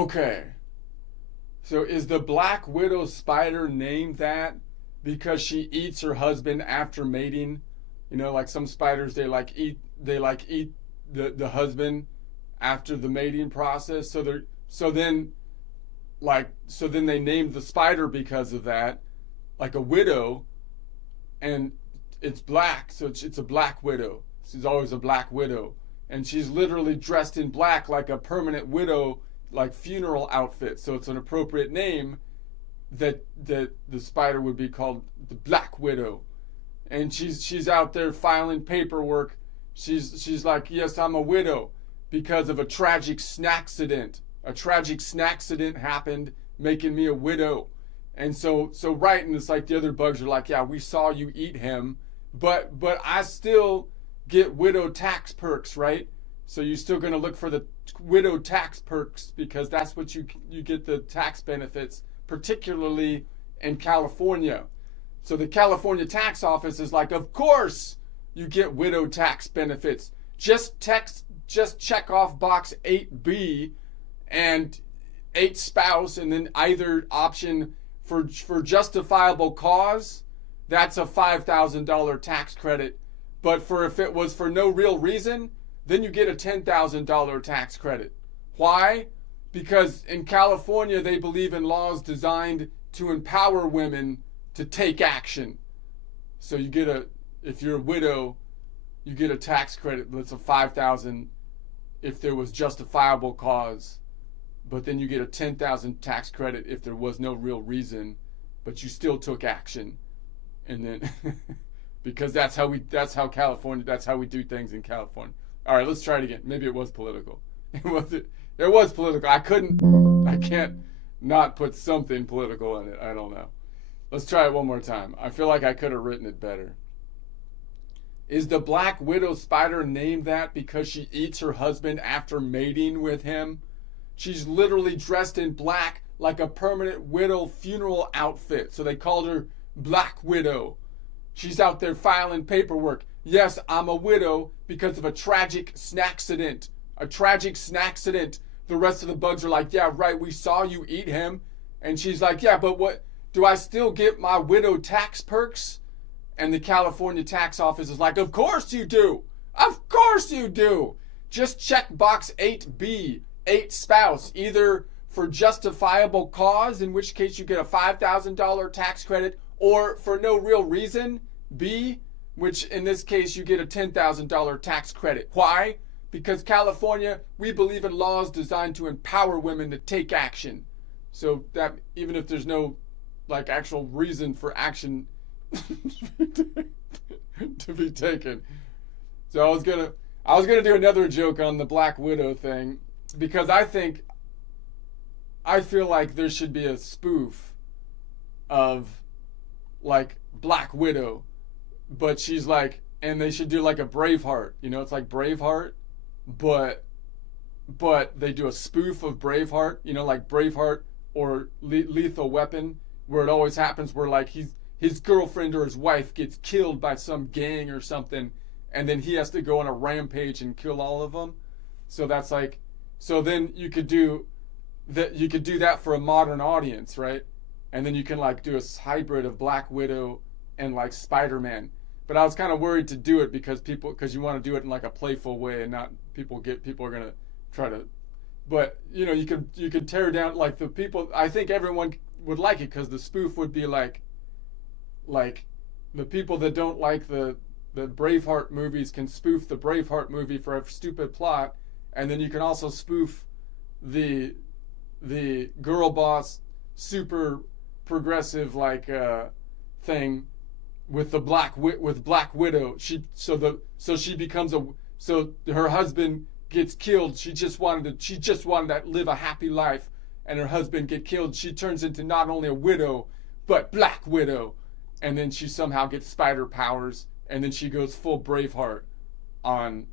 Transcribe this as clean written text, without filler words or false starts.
Okay. So is the Black Widow spider named that because she eats her husband after mating? You know, like some spiders they like eat the husband after the mating process. So then they named the spider because of that, like a widow, and it's black, so it's a black widow. She's always a black widow, and she's literally dressed in black like a permanent widow, like funeral outfit. So it's an appropriate name that the spider would be called the Black Widow, and she's out there filing paperwork. She's like, yes, I'm a widow because of a tragic snackcident. A tragic snackcident happened, making me a widow. And so right, and it's like the other bugs are like, yeah, we saw you eat him, but I still get widow tax perks, right? So you're still going to look for the widow tax perks because that's what you get, the tax benefits, particularly in California. So the California tax office is like, of course you get widow tax benefits. Just check off box 8B and 8 spouse, and then either option for justifiable cause, that's a $5,000 tax credit. But if it was for no real reason, then you get a $10,000 tax credit. Why? Because in California, they believe in laws designed to empower women to take action. So if you're a widow, you get a tax credit that's a $5,000 if there was justifiable cause. But then you get a $10,000 tax credit if there was no real reason, but you still took action. And then because that's how we do things in California. All right, let's try it again. Maybe it was political. It was political. I can't not put something political in it. I don't know. Let's try it one more time. I feel like I could have written it better. Is the Black Widow spider named that because she eats her husband after mating with him? She's literally dressed in black like a permanent widow funeral outfit. So they called her Black Widow. She's out there filing paperwork. Yes, I'm a widow because of a tragic snackcident. A tragic snackcident. The rest of the bugs are like, yeah, right, we saw you eat him. And she's like, yeah, but what? Do I still get my widow tax perks? And the California tax office is like, of course you do. Of course you do. Just check box 8B, 8 spouse, either for justifiable cause, in which case you get a $5,000 tax credit, or for no real reason, B, which in this case you get a $10,000 tax credit. Why? Because California, we believe in laws designed to empower women to take action. So that even if there's no like actual reason for action to be taken. So I was gonna do another joke on the Black Widow thing because I feel like there should be a spoof of like Black Widow, but she's like, and they should do like a Braveheart. You know, it's like Braveheart, but they do a spoof of Braveheart. You know, like Braveheart or Lethal Weapon, where it always happens where like his girlfriend or his wife gets killed by some gang or something, and then he has to go on a rampage and kill all of them. So that's like, so then you could do that for a modern audience, right? And then you can like do a hybrid of Black Widow and like Spider-Man. But I was kind of worried to do it because you want to do it in like a playful way and not people are gonna try to. But you know, you could tear down like the people. I think everyone would like it because the spoof would be like the people that don't like the Braveheart movies can spoof the Braveheart movie for a stupid plot, and then you can also spoof the girl boss super progressive like thing with the Black Widow. So her husband gets killed. She just wanted to live a happy life, and her husband get killed. She turns into not only a widow but Black Widow, and then she somehow gets spider powers, and then she goes full Braveheart on